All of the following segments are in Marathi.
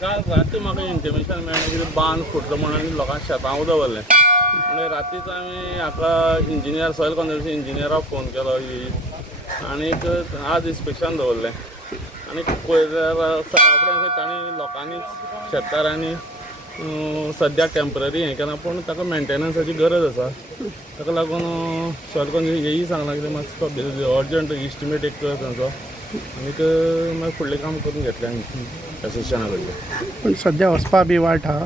काल राती म्हाका इंटिमेशन मेळ्ळें की बांद फुटलो म्हणून लोकांक शेतां उदक व्हरलें. म्हणजे रातीच आमी हाका इंजिनियर सॉयल कन्जर्वेशन इंजिनियराक फोन केलो आनीक आज इन्स्पेक्शन दवरलें. आनी पळयल्यार फुडें तांणी लोकांनी शेतकारांनी सद्याक टेम्पररी हें केलां पूण ताका मेंटेनन्साची गरज आसा. ताका लागून सॉयल कन्जर्वेशन हेंय सांगलां की मातसो अर्जंट इस्टिमेट एक कर तांचो आनीक मागीर फुडलें काम करून घेतलें एसोसिएशना कडल्यान. पूण सद्या वचपा बी वाट आहा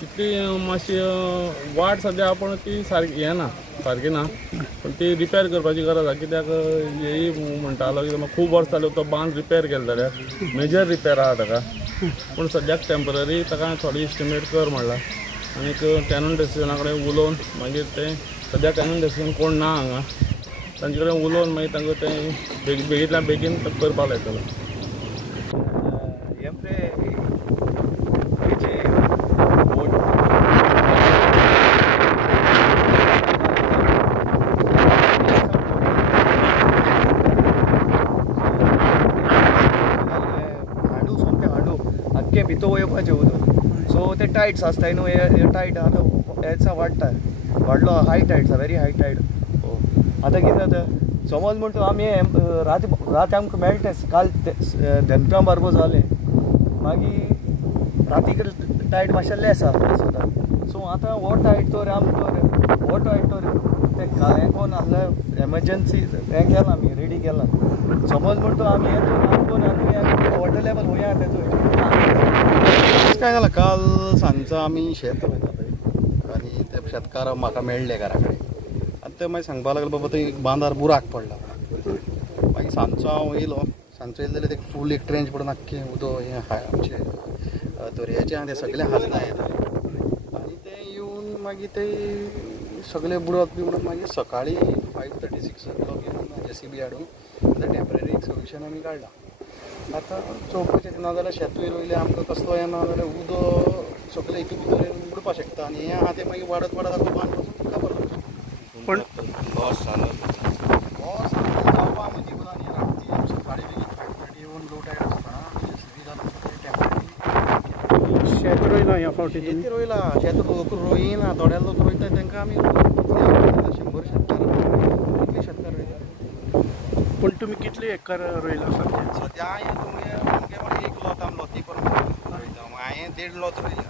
तितली मातशी वाट सद्या आहा पूण ती सारकी हें ना सारकी ना पूण ती रिपेर करपाची गरज आहा. कित्याक हेय म्हणटालो की खूब वर्स जालें तो बांद रिपेर केलो जाल्यार मेजर रिपेर आहा ताका. पूण सद्याक टेम्पररी ताका थोडी इस्टिमेट कर म्हणलां आनीक टॅनंट एसोसिएशना कडेन उलोवन मागीर तें सद्या टॅनंट एसोसिएशन कोण ना हांगा तांचे कडेन उलोवन मागीर तांकां तें बेगींतल्यान बेगीन करपाक लायतलो. अख्खें भितर वयपाचें उदक सो ते टायड्स आसताय न्हू हे टायड आतां हेचा वाडटा वाडलो हाय टायड्स वेरी हाय टायड. आतां कितें जाता समज म्हणटा आमी राती आमकां मेळटा काल दनपार बरोबर जालें मागीर राती टायड मातशें लेस आसता. सो आतां हो टायड तर हो टायड तर तें हें कोण आसलें एमर्जन्सी हें केलां आमी रेडी केलां. समज म्हणटा आमी हें करून आनी वॉटर लेवल वया तेजो काय जालां काल सांजचो आमी शेत रोयता थंय आनी ते शेतकार म्हाका मेळ्ळे घरा कडेन आनी ते मागीर सांगपाक लागले बाबा थंय बांदार बुराक पडला. मागीर सांजचो हांव येयलो सांजचो येयलो जाल्यार ते फूल एक ट्रेंच पडून आख्खें उदक हें आमचें दर्याचें आहा तें सगळें हालना येतालें आनी तें येवन मागीर ते सगळें बुडत बी म्हणून मागीर सकाळीं 5:36 घेवन JCB हाडून तें टेम्पररी एक सोल्युशन आमी काडलां. आतां चवकशें नाजाल्यार शेतूय रोयलें आमकां कसलो हें ना जाल्यार उदक सगळें एक भितर बुडपाक शकता आनी हें आहा तें मागीर वाडत आतां बांद वचून काबार जावचें. पूण लॉस जावपा मदीं आनी राती सकाळीं बेगीन 5:30 येवन लो टायड आसतना JCB घालून शेत रोयलां ह्या फावटी शेती रोयलां शेत लोक रोयना थोड्या लोक रोयता तांकां आमी 100 शेतकार कितले शेतकार रोयता. पूण तुमी कितले एकर रोयला सद्या? सद्या हांवें तुमगे एक लोत आमी लोती करून रोयता हांवें 1.5 लोत रोयला.